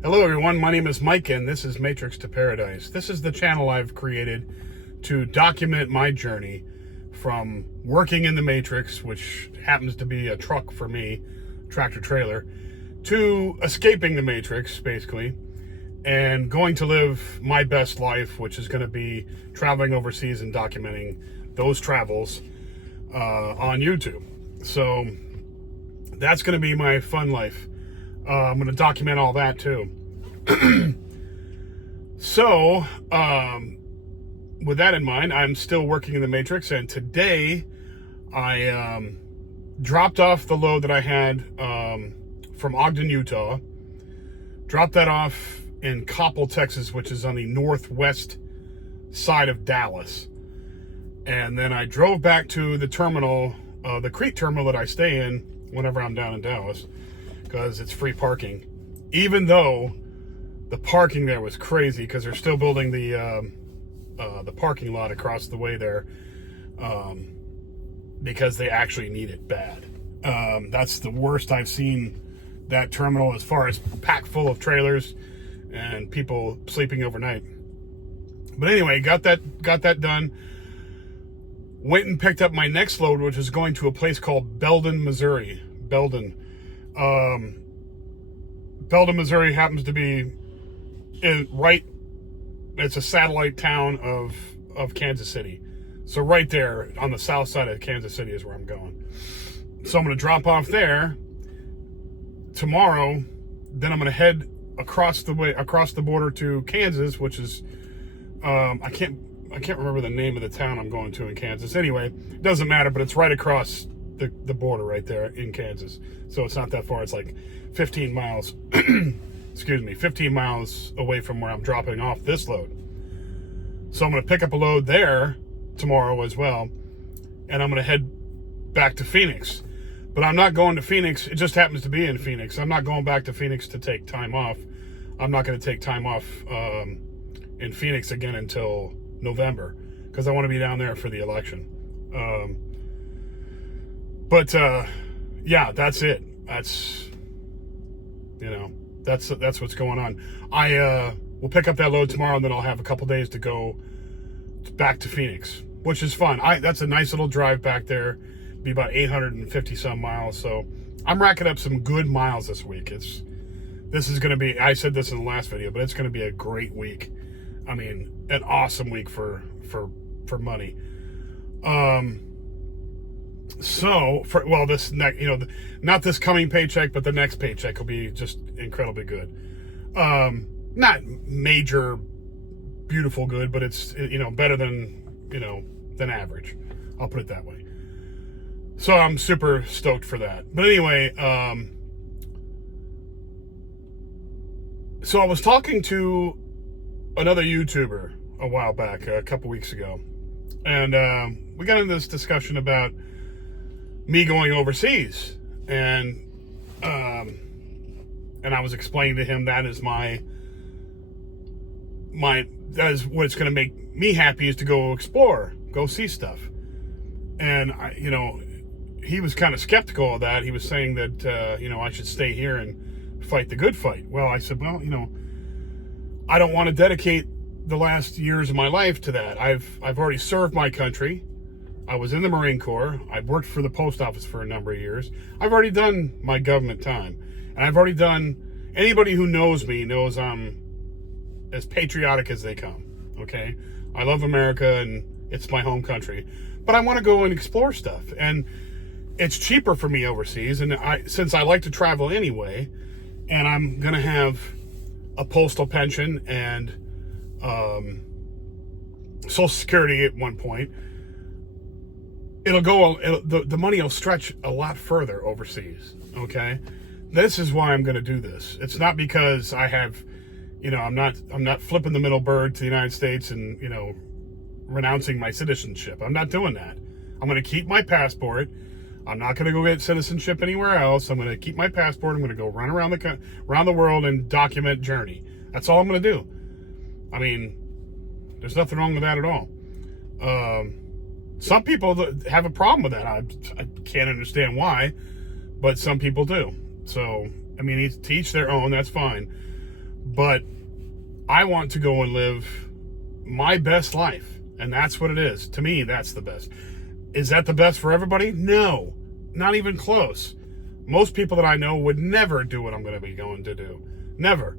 Hello everyone, my name is Mike and this is Matrix to Paradise. This is the channel I've created to document my journey from working in the Matrix, which happens to be a truck for me, tractor trailer, to escaping the Matrix, basically, and going to live my best life, which is going to be traveling overseas and documenting those travels on YouTube. So that's going to be my fun life. I'm going to document all that too. So, with that in mind, I'm still working in the Matrix, and today I dropped off the load that I had from Ogden, Utah. Dropped that off in Coppell, Texas, which is on the northwest side of Dallas. And then I drove back to the terminal, the Crete terminal that I stay in whenever I'm down in Dallas, because it's free parking, even though the parking there was crazy, because they're still building the parking lot across the way there, because they actually need it bad. That's the worst I've seen that terminal, as far as packed full of trailers and people sleeping overnight. But anyway, got that done. Went and picked up my next load, which is going to a place called Belden, Missouri. Belden, Missouri happens to be it's a satellite town of Kansas City. So right there on the south side of Kansas City is where I'm going. So I'm going to drop off there tomorrow. Then I'm going to head across the border to Kansas, which is, I can't remember the name of the town I'm going to in Kansas. Anyway, it doesn't matter, but it's right across the border right there in Kansas. So it's not that far. It's like 15 miles, 15 miles away from where I'm dropping off this load. So I'm going to pick up a load there tomorrow as well. And I'm going to head back to Phoenix. But I'm not going to Phoenix. It just happens to be in Phoenix. I'm not going back to Phoenix to take time off. I'm not going to take time off in Phoenix again until November, because I want to be down there for the election. Yeah, that's it. That's what's going on. I will pick up that load tomorrow, and then I'll have a couple days to go back to Phoenix, which is fun. That's a nice little drive back there. Be about 850 some miles. So I'm racking up some good miles this week. This is going to be, I said this in the last video, but it's going to be a great week. I mean, an awesome week for money. This next, not this coming paycheck, but the next paycheck will be just incredibly good. Not major, beautiful good, but it's, better than average. I'll put it that way. So I'm super stoked for that. But anyway, so I was talking to another YouTuber a while back, a couple weeks ago, and we got into this discussion about me going overseas, and I was explaining to him that is that is what's going to make me happy, is to go explore, go see stuff. And he was kind of skeptical of that. He was saying that I should stay here and fight the good fight. Well, I said, well, I don't want to dedicate the last years of my life to that. I've already served my country. I was in the Marine Corps. I've worked for the post office for a number of years. I've already done my government time. And I've already done, anybody who knows me knows I'm as patriotic as they come, okay? I love America, and it's my home country. But I want to go and explore stuff. And it's cheaper for me overseas. And since I like to travel anyway, and I'm going to have a postal pension and Social Security at one point, the money will stretch a lot further overseas. Okay, this is why I'm going to do this. It's not because I have, I'm not flipping the middle bird to the United States and renouncing my citizenship. I'm not doing that. I'm going to keep my passport. I'm not going to go get citizenship anywhere else. I'm going to keep my passport. I'm going to go run around the world and document journey. That's all I'm going to do. I mean, there's nothing wrong with that at all. Some people have a problem with that. I can't understand why, but some people do. So, I mean, to each their own, that's fine. But I want to go and live my best life, and that's what it is. To me, that's the best. Is that the best for everybody? No, not even close. Most people that I know would never do what I'm going to be going to do. Never.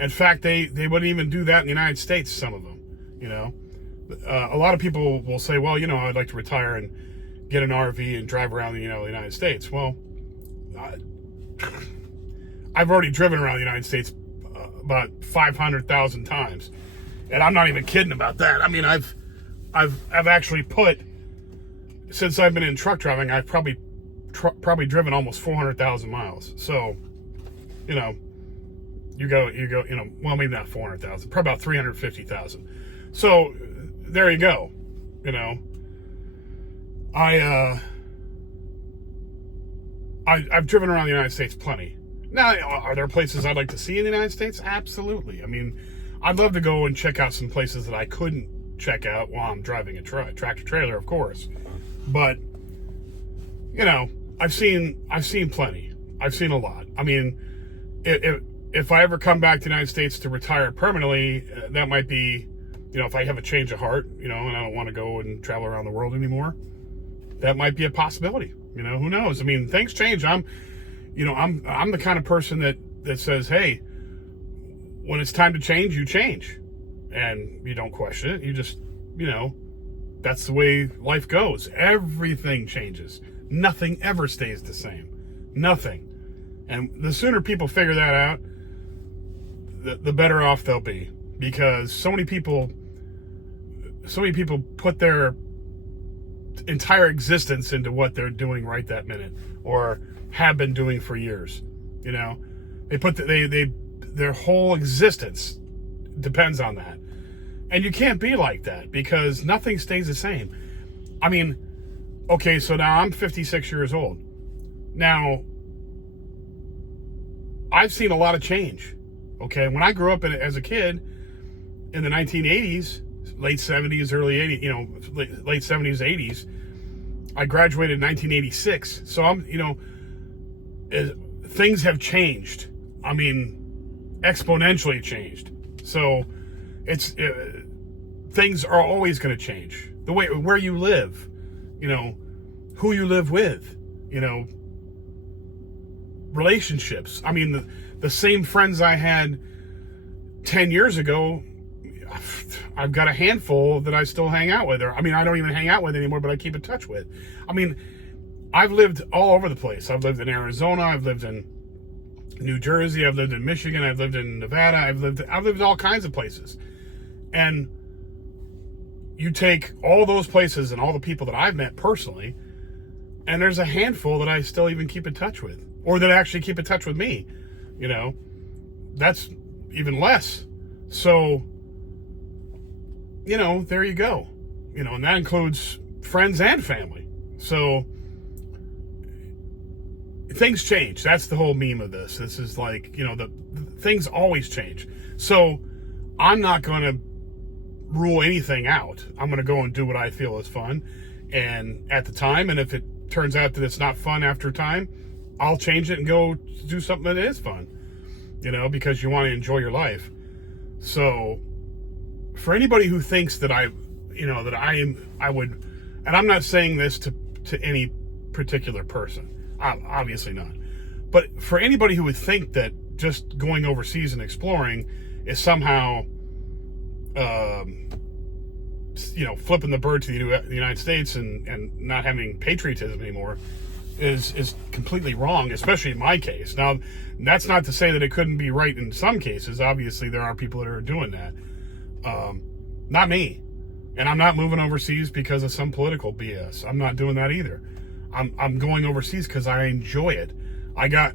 In fact, they wouldn't even do that in the United States, some of them, you know. A lot of people will say, well, you know, I'd like to retire and get an RV and drive around, you know, the United States. Well, I've already driven around the United States about 500,000 times. And I'm not even kidding about that. I mean, I've actually put, since I've been in truck driving, I've probably driven almost 400,000 miles. So, you know, you go, you know, well, maybe not 400,000, probably about 350,000. So there you go. You know, I've driven around the United States plenty. Now, are there places I'd like to see in the United States? Absolutely. I mean, I'd love to go and check out some places that I couldn't check out while I'm driving a tractor trailer, of course. But, you know, I've seen plenty. I've seen a lot. I mean, if I ever come back to the United States to retire permanently, that might be, you know, if I have a change of heart, you know, and I don't want to go and travel around the world anymore, that might be a possibility. You know, who knows? I mean, things change. I'm the kind of person that says, hey, when it's time to change, you change. And you don't question it. You just, you know, that's the way life goes. Everything changes. Nothing ever stays the same. Nothing. And the sooner people figure that out, the better off they'll be. Because so many people put their entire existence into what they're doing right that minute, or have been doing for years. You know, they put their whole existence depends on that. And you can't be like that, because nothing stays the same. I mean, okay, so now I'm 56 years old. Now, I've seen a lot of change. Okay, when I grew up as a kid in the 1980s, late 70s, early 80s, you know, late 70s, 80s, I graduated in 1986. So I'm, you know, things have changed. I mean, exponentially changed. So things are always going to change. The way, where you live, you know, who you live with, you know, relationships. I mean, the same friends I had 10 years ago, I've got a handful that I still hang out with. Or, I mean, I don't even hang out with anymore, but I keep in touch with. I mean, I've lived all over the place. I've lived in Arizona. I've lived in New Jersey. I've lived in Michigan. I've lived in Nevada. I've lived in all kinds of places. And you take all those places and all the people that I've met personally, and there's a handful that I still even keep in touch with, or that actually keep in touch with me. You know, that's even less. So, you know, there you go. You know, and that includes friends and family. So things change. That's the whole meme of this. This is like, you know, the things always change. So I'm not going to rule anything out. I'm going to go and do what I feel is fun, and at the time. And if it turns out that it's not fun after a time, I'll change it and go do something that is fun, you know, because you want to enjoy your life. So for anybody who thinks that I would, and I'm not saying this to any particular person, obviously not, but for anybody who would think that just going overseas and exploring is somehow, you know, flipping the bird to the United States and not having patriotism anymore is completely wrong, especially in my case. Now, that's not to say that it couldn't be right in some cases. Obviously, there are people that are doing that. Not me. And I'm not moving overseas because of some political BS. I'm not doing that either. I'm going overseas because I enjoy it. I got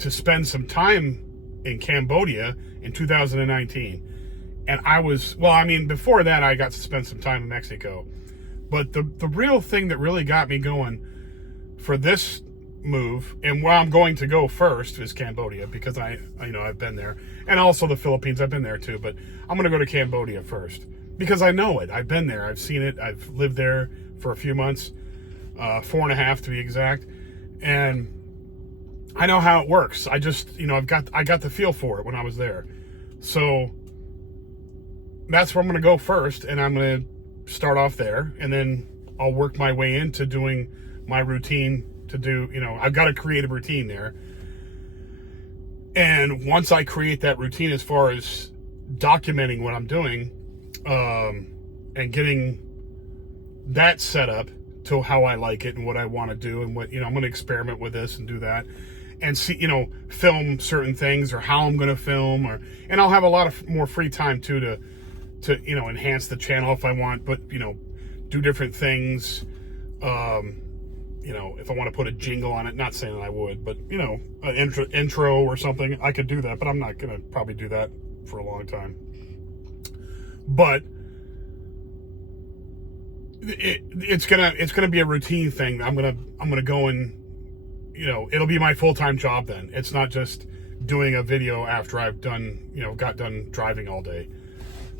to spend some time in Cambodia in 2019. And before that, I got to spend some time in Mexico. But the real thing that really got me going for this move, and where I'm going to go first, is Cambodia, because I've been there. And also the Philippines, I've been there too. But I'm going to go to Cambodia first, because I know it. I've been there. I've seen it. I've lived there for a few months, 4.5 to be exact. And I know how it works. I got the feel for it when I was there. So that's where I'm going to go first, and I'm going to start off there, and then I'll work my way into doing my routine to do, I've got to create a routine there. And once I create that routine as far as documenting what I'm doing, and getting that set up to how I like it and what I want to do, and what, I'm going to experiment with this and do that, and see, film certain things, or how I'm going to film, and I'll have a lot of more free time too to enhance the channel if I want, but, do different things. If I want to put a jingle on it, not saying that I would, but, an intro or something, I could do that, but I'm not going to probably do that for a long time. But it's gonna be a routine thing. I'm gonna go and, it'll be my full-time job then. It's not just doing a video after I've done, got done driving all day,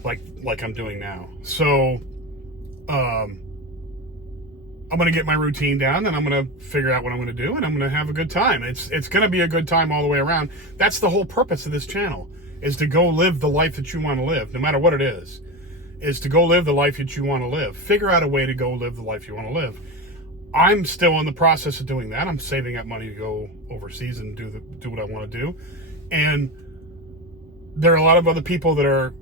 like I'm doing now. So, I'm going to get my routine down, and I'm going to figure out what I'm going to do, and I'm going to have a good time. It's going to be a good time all the way around. That's the whole purpose of this channel, is to go live the life that you want to live, no matter what it is to go live the life that you want to live. Figure out a way to go live the life you want to live. I'm still in the process of doing that. I'm saving up money to go overseas and do what I want to do. And there are a lot of other people that are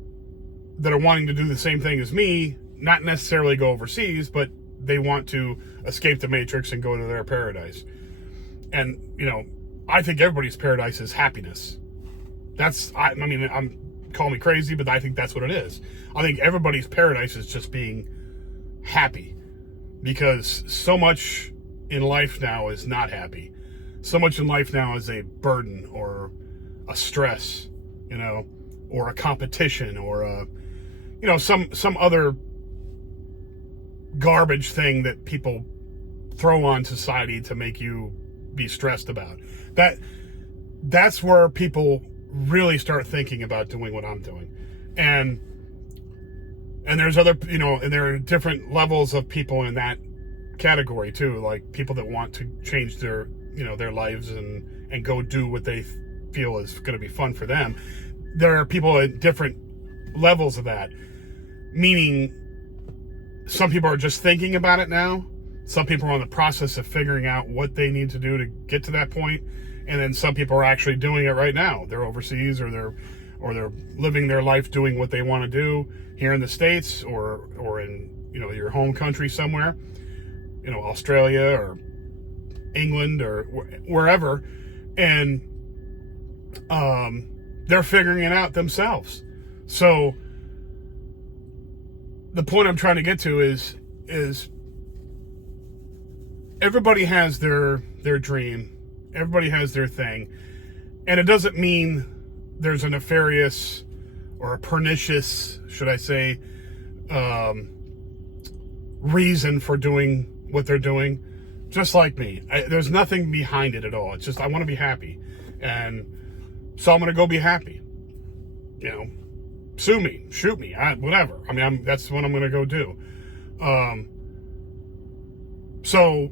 wanting to do the same thing as me, not necessarily go overseas, but they want to escape the matrix and go to their paradise. And, I think everybody's paradise is happiness. I'm call me crazy, but I think that's what it is. I think everybody's paradise is just being happy, because so much in life now is not happy. So much in life now is a burden, or a stress, or a competition, or some other garbage thing that people throw on society to make you be stressed about. That's where people really start thinking about doing what I'm doing. And there's other, and there are different levels of people in that category too, like people that want to change their lives and go do what they feel is going to be fun for them. There are people at different levels of that, meaning some people are just thinking about it now. Some people are in the process of figuring out what they need to do to get to that point. And then some people are actually doing it right now. They're overseas, or they're living their life doing what they want to do here in the States, or in, your home country somewhere, Australia or England or wherever. And, they're figuring it out themselves. So the point I'm trying to get to is everybody has their dream. Everybody has their thing. And it doesn't mean there's a nefarious or a pernicious, should I say, reason for doing what they're doing. Just like me. There's nothing behind it at all. It's just, I want to be happy. And so I'm going to go be happy. Sue me, shoot me, whatever. That's what I'm going to go do. So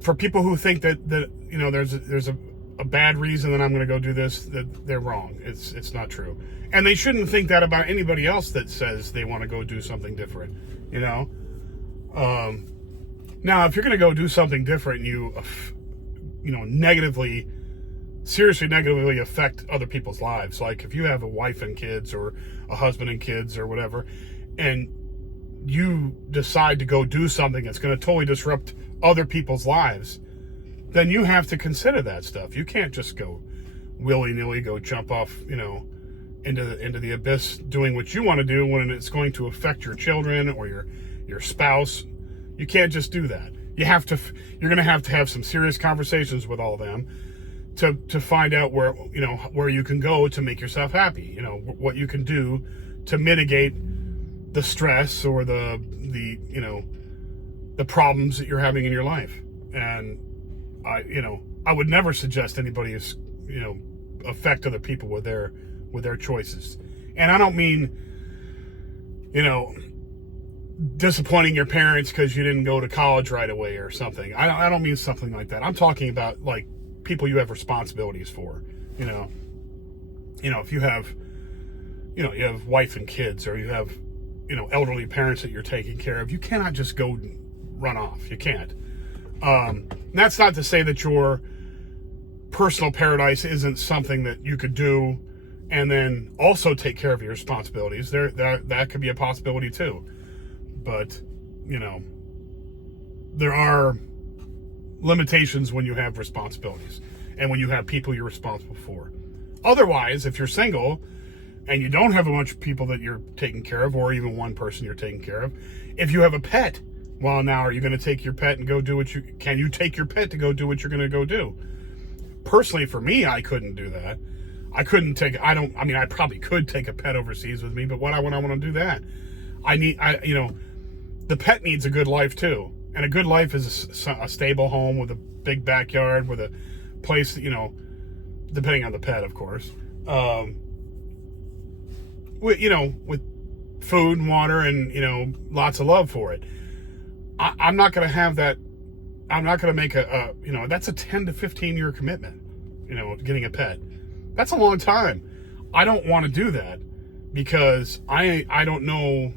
for people who think that there's a bad reason that I'm going to go do this, that they're wrong. It's not true. And they shouldn't think that about anybody else that says they want to go do something different, Now, if you're going to go do something different, seriously negatively affect other people's lives. Like if you have a wife and kids, or a husband and kids, or whatever, and you decide to go do something that's going to totally disrupt other people's lives, then you have to consider that stuff. You can't just go willy-nilly go jump off, into the abyss doing what you want to do when it's going to affect your children or your spouse. You can't just do that. You're going to have some serious conversations with all of them to find out where you can go to make yourself happy. What you can do to mitigate the stress or the problems that you're having in your life. And I would never suggest anybody affect other people with their choices. And I don't mean, disappointing your parents because you didn't go to college right away or something. I don't mean something like that. I'm talking about like people you have responsibilities for. If you have you have wife and kids, or you have, elderly parents that you're taking care of, you cannot just go run off. You can't. That's not to say that your personal paradise isn't something that you could do and then also take care of your responsibilities. That could be a possibility too. But, there are limitations when you have responsibilities and when you have people you're responsible for. Otherwise, if you're single and you don't have a bunch of people that you're taking care of, or even one person you're taking care of, if you have a pet, well, now are you going to take your pet and go do can you take your pet to go do what you're going to go do? Personally, for me, I couldn't do that. I probably could take a pet overseas with me, but why would I want to do that? The pet needs a good life too. And a good life is a stable home with a big backyard, with a place, depending on the pet, of course, with food and water and, lots of love for it. I'm not going to have that. I'm not going to make that's a 10 to 15 year commitment, getting a pet. That's a long time. I don't want to do that because I don't know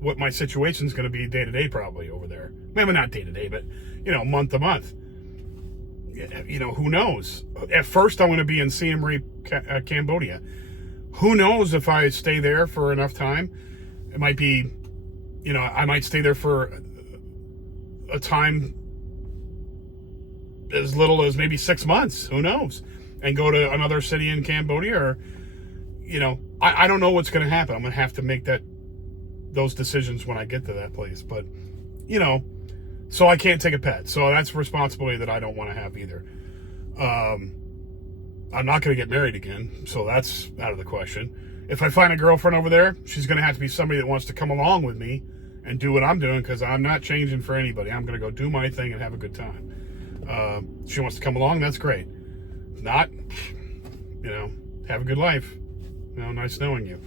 what my situation is going to be day to day probably over there. Maybe not day to day, but, month to month. Who knows? At first, I'm going to be in Siem Reap, Cambodia. Who knows if I stay there for enough time? It might be, I might stay there for a time as little as maybe 6 months. Who knows? And go to another city in Cambodia, or, I don't know what's going to happen. I'm going to have to make those decisions when I get to that place. But, so I can't take a pet. So that's a responsibility that I don't want to have either. I'm not going to get married again, so that's out of the question. If I find a girlfriend over there, she's going to have to be somebody that wants to come along with me and do what I'm doing, because I'm not changing for anybody. I'm going to go do my thing and have a good time. She wants to come along, that's great. If not, have a good life. Nice knowing you.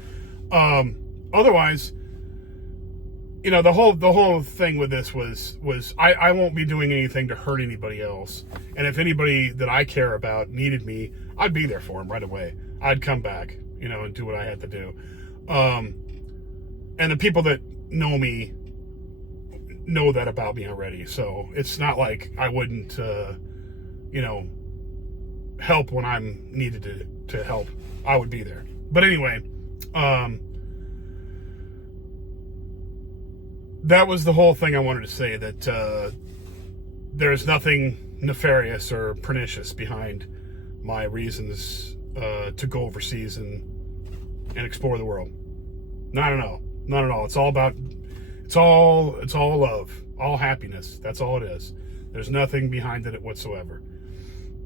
Otherwise, the whole thing with this was I won't be doing anything to hurt anybody else. And if anybody that I care about needed me, I'd be there for them right away. I'd come back, and do what I had to do. And the people that know me know that about me already. So it's not like I wouldn't, help when I'm needed to help. I would be there. But anyway, that was the whole thing I wanted to say, that there's nothing nefarious or pernicious behind my reasons to go overseas and explore the world. Not at all. Not at all. It's all love, all happiness. That's all it is. There's nothing behind it whatsoever.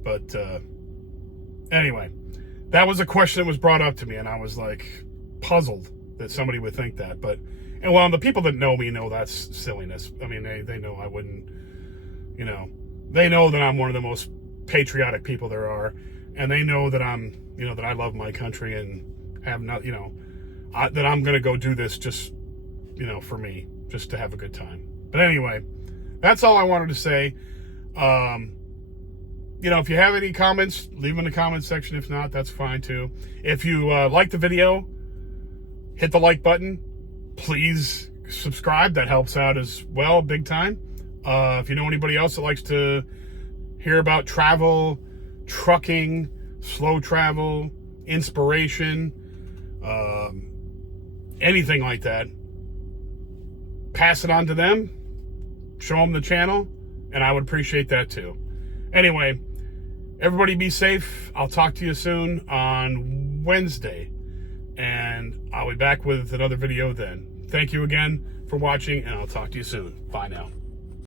But anyway, that was a question that was brought up to me, and I was like puzzled that somebody would think that. But the people that know me know that's silliness. I mean, they know I wouldn't, they know that I'm one of the most patriotic people there are, and they know that I'm, that I love my country and have not, that I'm going to go do this just, for me, just to have a good time. But anyway, that's all I wanted to say. If you have any comments, leave them in the comments section. If not, that's fine too. If you like the video, hit the like button. Please subscribe. That helps out as well, big time. If you know anybody else that likes to hear about travel, trucking, slow travel, inspiration, anything like that, pass it on to them, show them the channel, and I would appreciate that too. Anyway, everybody be safe. I'll talk to you soon on Wednesday, and I'll be back with another video then. Thank you again for watching, and I'll talk to you soon. Bye now.